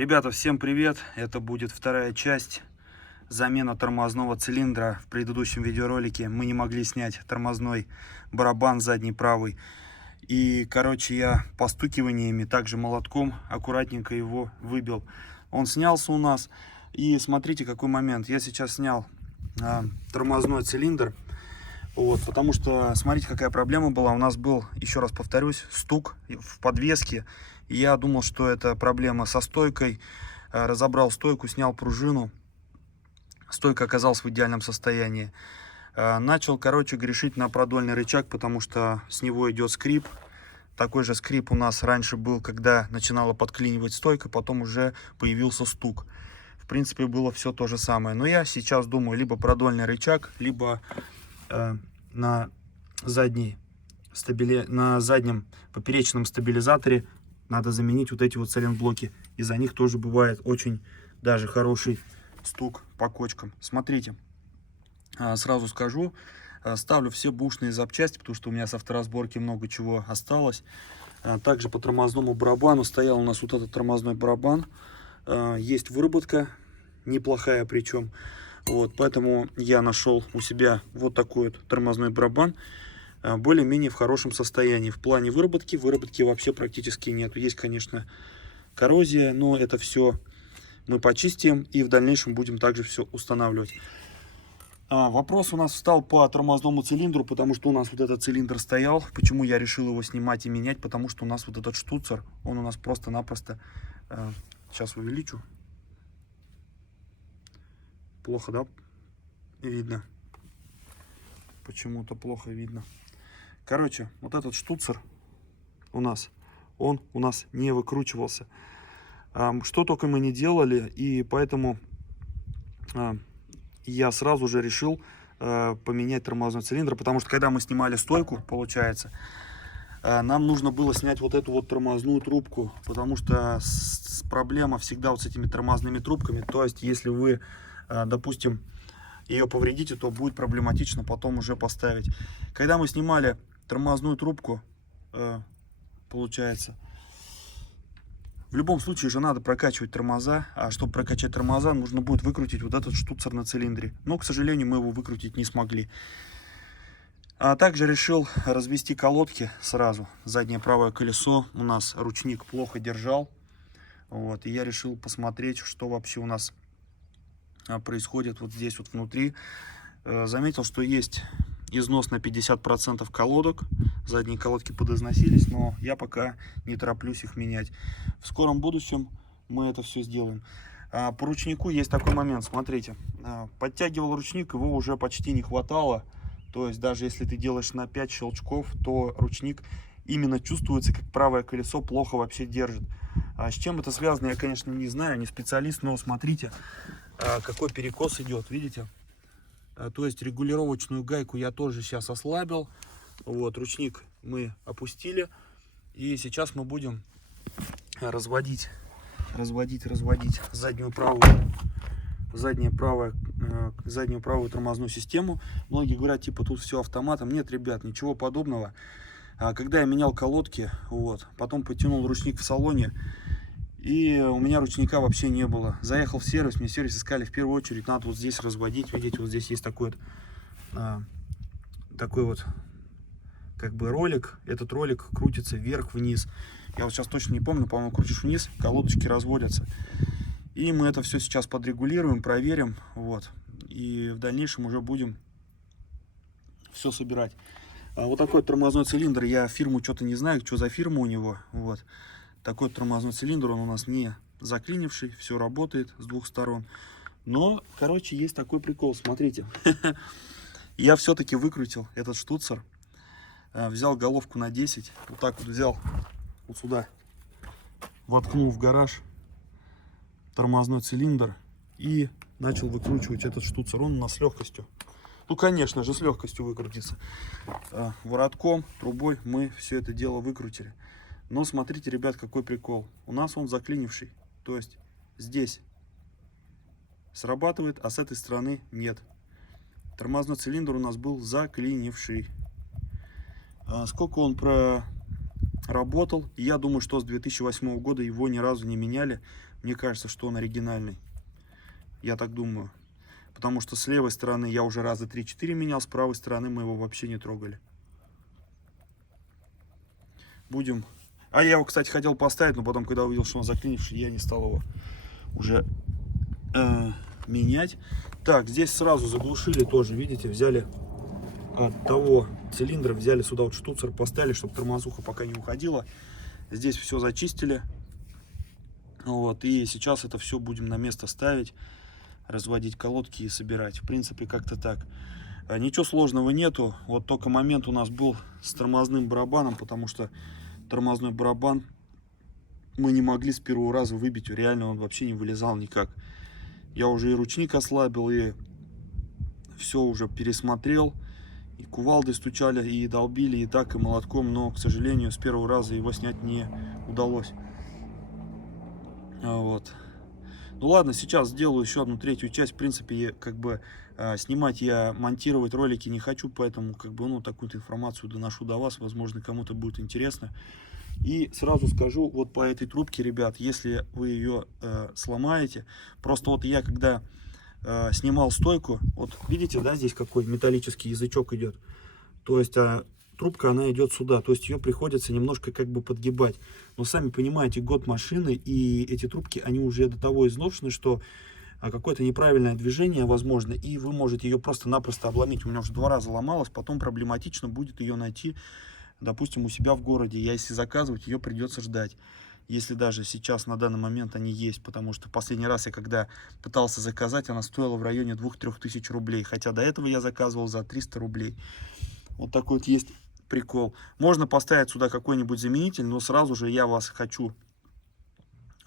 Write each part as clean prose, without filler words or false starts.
Ребята, всем привет! Это будет вторая часть замена тормозного цилиндра. В предыдущем видеоролике мы не могли снять тормозной барабан задний правый. И, короче, я постукиваниями, также молотком, аккуратненько его выбил. Он снялся у нас. И смотрите, какой момент. Я сейчас снял тормозной цилиндр. Вот, потому что, смотрите, какая проблема была. У нас был, еще раз повторюсь, стук в подвеске. И я думал, что это проблема со стойкой. Разобрал стойку, снял пружину. Стойка оказалась в идеальном состоянии. Начал, короче, грешить на продольный рычаг, потому что с него идет скрип. Такой же скрип у нас раньше был, когда начинала подклинивать стойка, потом уже появился стук. В принципе, было все то же самое. Но я сейчас думаю, либо продольный рычаг, либо на заднем поперечном стабилизаторе надо заменить вот эти вот сайлентблоки. Из-за них тоже бывает очень даже хороший стук по кочкам. Смотрите, сразу скажу, ставлю все бушные запчасти, потому что у меня с авторазборки много чего осталось. Также по тормозному барабану стоял у нас вот этот тормозной барабан. Есть выработка, неплохая причем. Вот, поэтому я нашел у себя вот такой вот тормозной барабан, более-менее в хорошем состоянии. В плане выработки вообще практически нет. Есть, конечно, коррозия, но это все мы почистим и в дальнейшем будем также все устанавливать. Вопрос у нас встал по тормозному цилиндру, потому что у нас вот этот цилиндр стоял. Почему я решил его снимать и менять? Потому что у нас вот этот штуцер, он у нас просто-напросто, сейчас увеличу. Плохо, да? Видно. Почему-то плохо видно. Короче, вот этот штуцер у нас, он у нас не выкручивался. Что только мы не делали, и поэтому я сразу же решил поменять тормозной цилиндр, потому что когда мы снимали стойку, получается, нам нужно было снять вот эту вот тормозную трубку, потому что проблема всегда вот с этими тормозными трубками. То есть, если вы, допустим, ее повредите, то будет проблематично потом уже поставить. Когда мы снимали тормозную трубку, получается, в любом случае же надо прокачивать тормоза, а чтобы прокачать тормоза, нужно будет выкрутить вот этот штуцер на цилиндре. Но, к сожалению, мы его выкрутить не смогли. А также решил развести колодки сразу. Заднее правое колесо у нас ручник плохо держал. Вот, и я решил посмотреть, что вообще у нас происходит вот здесь вот внутри. Заметил, что есть износ на 50% колодок. Задние колодки подизносились, но я пока не тороплюсь их менять. В скором будущем мы это все сделаем. По ручнику есть такой момент, смотрите. Подтягивал ручник, его уже почти не хватало. То есть даже если ты делаешь на 5 щелчков, то ручник именно чувствуется, как правое колесо плохо вообще держит. С чем это связано, я, конечно, не знаю, не специалист, но смотрите, какой перекос идет, видите? То есть регулировочную гайку я тоже сейчас ослабил. Вот, ручник мы опустили. И сейчас мы будем разводить заднюю правую тормозную систему. Многие говорят, типа, тут все автоматом. Нет, ребят, ничего подобного. Когда я менял колодки, вот, потом потянул ручник в салоне, и у меня ручника вообще не было. Заехал в сервис, мне сервис искали в первую очередь, надо вот здесь разводить. Видите, вот здесь есть такой вот как бы ролик. Этот ролик крутится вверх-вниз. Я вот сейчас точно не помню, по-моему, крутишь вниз, колодочки разводятся. И мы это все сейчас подрегулируем, проверим. Вот. И в дальнейшем уже будем все собирать. Вот такой тормозной цилиндр. Я фирму что-то не знаю, что за фирма у него. Вот. Такой тормозной цилиндр, он у нас не заклинивший, все работает с двух сторон. Но, короче, есть такой прикол, смотрите. Я все-таки выкрутил этот штуцер. Взял головку на 10, вот так вот взял, вот сюда, воткнул в гараж тормозной цилиндр и начал выкручивать этот штуцер. Он у нас с легкостью, ну, конечно же, с легкостью выкрутится. Воротком, трубой мы все это дело выкрутили. Но смотрите, ребят, какой прикол. У нас он заклинивший. То есть здесь срабатывает, а с этой стороны нет. Тормозной цилиндр у нас был заклинивший. Сколько он проработал? Я думаю, что с 2008 года его ни разу не меняли. Мне кажется, что он оригинальный. Я так думаю. Потому что с левой стороны я уже раза 3-4 менял, с правой стороны мы его вообще не трогали. Будем... А я его, кстати, хотел поставить, но потом, когда увидел, что он заклинивший, я не стал его уже менять. Так, здесь сразу заглушили тоже, видите, взяли от того цилиндра, взяли сюда вот штуцер, поставили, чтобы тормозуха пока не уходила. Здесь все зачистили. Вот, и сейчас это все будем на место ставить, разводить колодки и собирать. В принципе, как-то так. Ничего сложного нету. Вот только момент у нас был с тормозным барабаном, потому что тормозной барабан мы не могли с первого раза выбить. Реально он вообще не вылезал никак. Я уже и ручник ослабил, и все уже пересмотрел. И кувалдой стучали, и долбили, и так, и молотком. Но, к сожалению, с первого раза его снять не удалось. Вот. Ну ладно, сейчас сделаю еще одну третью часть. В принципе, как бы снимать я, монтировать ролики не хочу, поэтому как бы, ну, такую-то информацию доношу до вас. Возможно, кому-то будет интересно. И сразу скажу, вот по этой трубке, ребят, если вы ее сломаете, просто вот я когда снимал стойку, вот видите, да, здесь какой металлический язычок идет. То есть трубка, она идет сюда, то есть ее приходится немножко как бы подгибать. Но сами понимаете, год машины, и эти трубки, они уже до того изношены, что какое-то неправильное движение возможно, и вы можете ее просто-напросто обломить. У меня уже 2 раза ломалось, потом проблематично будет ее найти, допустим, у себя в городе. Если заказывать, ее придется ждать. Если даже сейчас на данный момент они есть, потому что последний раз я когда пытался заказать, она стоила в районе 2-3 тысяч рублей, хотя до этого я заказывал за 300 рублей. Вот такой вот есть прикол. Можно поставить сюда какой-нибудь заменитель, но сразу же я вас хочу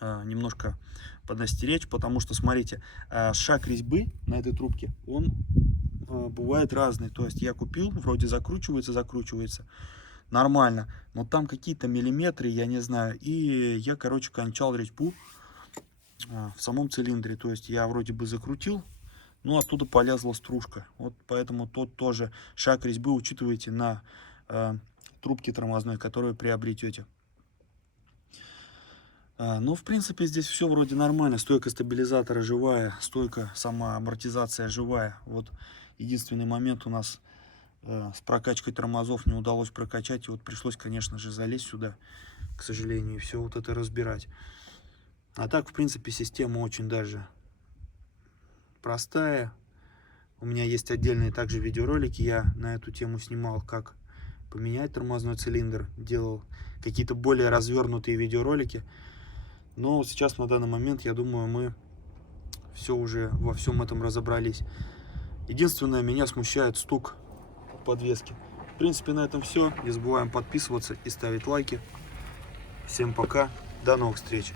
немножко подостеречь, потому что, смотрите, шаг резьбы на этой трубке, он бывает разный. То есть я купил, вроде закручивается нормально, но там какие-то миллиметры, я не знаю, и я, короче, кончал резьбу в самом цилиндре. То есть я вроде бы закрутил, но оттуда полезла стружка. Вот поэтому тут тоже шаг резьбы учитывайте на трубке тормозной, которую приобретете. Ну, в принципе, здесь все вроде нормально. Стойка стабилизатора живая, стойка, сама амортизация живая. Вот единственный момент у нас с прокачкой тормозов не удалось прокачать. И вот пришлось, конечно же, залезть сюда, к сожалению, и все вот это разбирать. А так, в принципе, система очень даже простая. У меня есть отдельные также видеоролики. Я на эту тему снимал, как поменять тормозной цилиндр. Делал какие-то более развернутые видеоролики. Но сейчас, на данный момент, я думаю, мы все уже во всем этом разобрались. Единственное, меня смущает стук подвески. В принципе, на этом все. Не забываем подписываться и ставить лайки. Всем пока. До новых встреч.